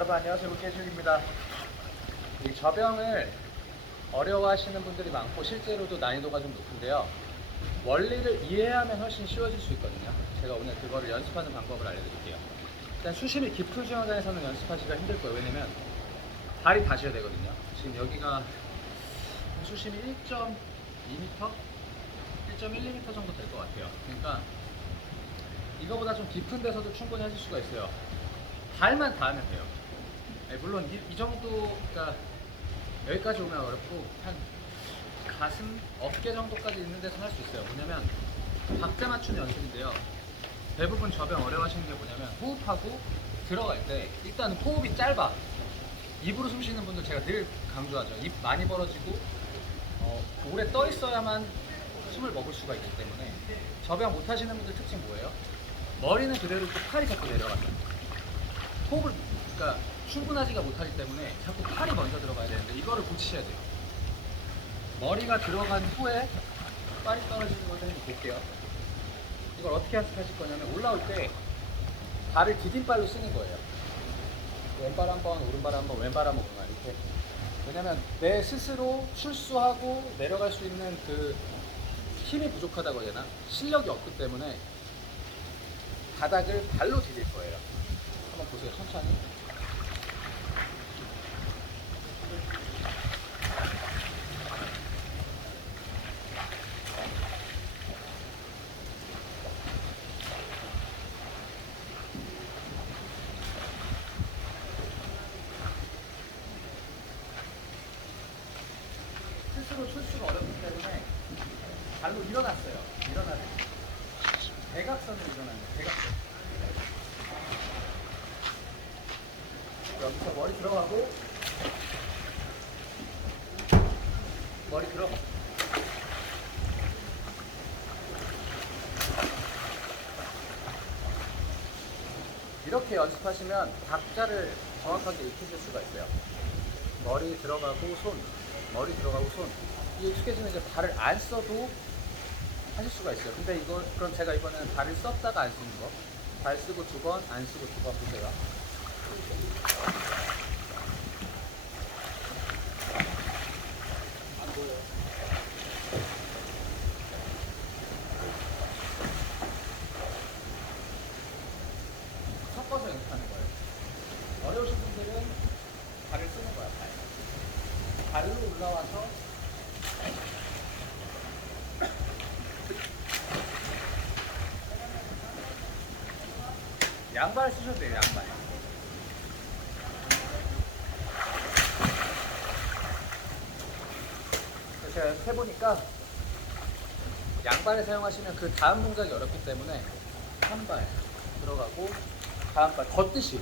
여러분 안녕하세요. 물개준입니다. 이 저병을 어려워하시는 분들이 많고 실제로도 난이도가 좀 높은데요. 원리를 이해하면 훨씬 쉬워질 수 있거든요. 제가 오늘 그거를 연습하는 방법을 알려드릴게요. 일단 수심이 깊은 수영장에서는 연습하기가 힘들 거예요. 왜냐면 발이 닿으셔야 되거든요. 지금 여기가 수심이 1.2m? 1.1mm 정도 될 것 같아요. 그러니까 이거보다 좀 깊은 데서도 충분히 하실 수가 있어요. 발만 닿으면 돼요 네, 물론 이, 이 정도 그러니까 여기까지 오면 어렵고 한 가슴, 어깨 정도까지 있는 데서 할 수 있어요 뭐냐면 박자 맞추는 연습인데요 대부분 저병 어려워하시는 게 뭐냐면 호흡하고 들어갈 때 일단 호흡이 짧아 입으로 숨 쉬는 분들 제가 늘 강조하죠 입 많이 벌어지고 어, 오래 떠 있어야만 숨을 먹을 수가 있기 때문에 저병 못 하시는 분들 특징 뭐예요? 머리는 그대로 있고 팔이 자꾸 내려간다. 호흡을 그러니까 충분하지가 못하기 때문에 자꾸 팔이 먼저 들어가야 되는데 이거를 고치셔야 돼요. 머리가 들어간 후에 팔이 떨어지는 걸 한번 볼게요. 이걸 어떻게 연습하실 거냐면 올라올 때 발을 디딤발로 쓰는 거예요. 왼발 한 번, 오른발 한 번, 왼발 한 번, 이렇게. 왜냐면 내 스스로 출수하고 내려갈 수 있는 그 힘이 부족하다고 해야 되나? 실력이 없기 때문에 바닥을 발로 디딜 거예요. 한번 보세요, 천천히. 어렵기 때문에 발로 일어났어요. 일어나요. 대각선으로 일어나는. 대각선. 여기서 머리 들어가고 머리 들어가. 이렇게 연습하시면 박자를 정확하게 익히실 수가 있어요. 머리 들어가고 손, 머리 들어가고 손. 이 익숙해지면 이제 발을 안 써도 하실 수가 있어요. 근데 이거 그럼 제가 이번에는 발을 썼다가 안 쓰는 거. 발 쓰고 두 번, 안 쓰고 두 번 보세요. 안 보여요. 섞어서 연습하는 거예요. 어려우신 분들은 발을 쓰는 거야, 발. 발로 올라와서 양발 쓰셔도 돼요, 양발. 제가 연습해보니까 양발을 사용하시면 그 다음 동작이 어렵기 때문에 한 발 들어가고 다음 발 걷듯이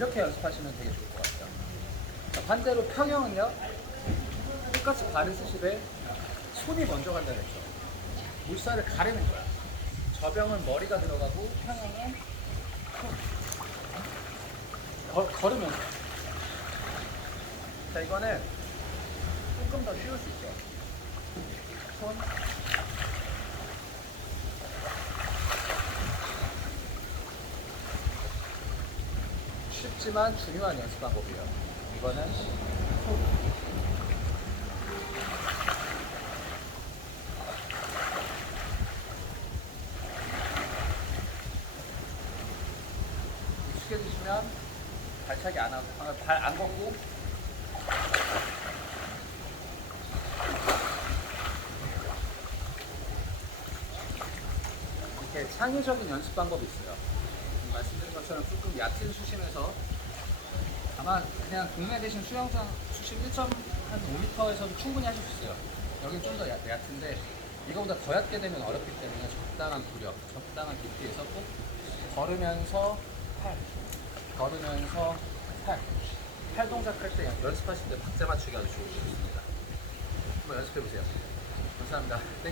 이렇게 연습하시면 되게 좋을 것 같아요. 자, 반대로 평형은요, 똑같이 발을 쓰시되 손이 먼저 간다 그랬죠. 물살을 가르는 거야. 저병은 머리가 들어가고 평형은 손. 걸, 걸으면서. 자, 이거는 조금 더 쉬울 수 있죠. 손. 쉽지만 중요한 연습 방법이에요. 이거는 손. 익숙해지시면 발차기 안 하고 아, 발안 걷고 이렇게 창의적인 연습 방법이 있어요. 말씀드린 것처럼 조금 얕은 수심에서 아마 그냥 동네 대신 수영장 수심 1.5m에서도 충분히 하실 수 있어요. 여긴 좀더 얕은데 이거보다 더 얕게 되면 어렵기 때문에 적당한 구력, 적당한 깊이에서 꼭 걸으면서 팔, 걸으면서 팔, 팔 동작 할 때 연습하실 때 박자 맞추기 아주 수 있습니다. 한번 연습해 보세요. 감사합니다. 땡.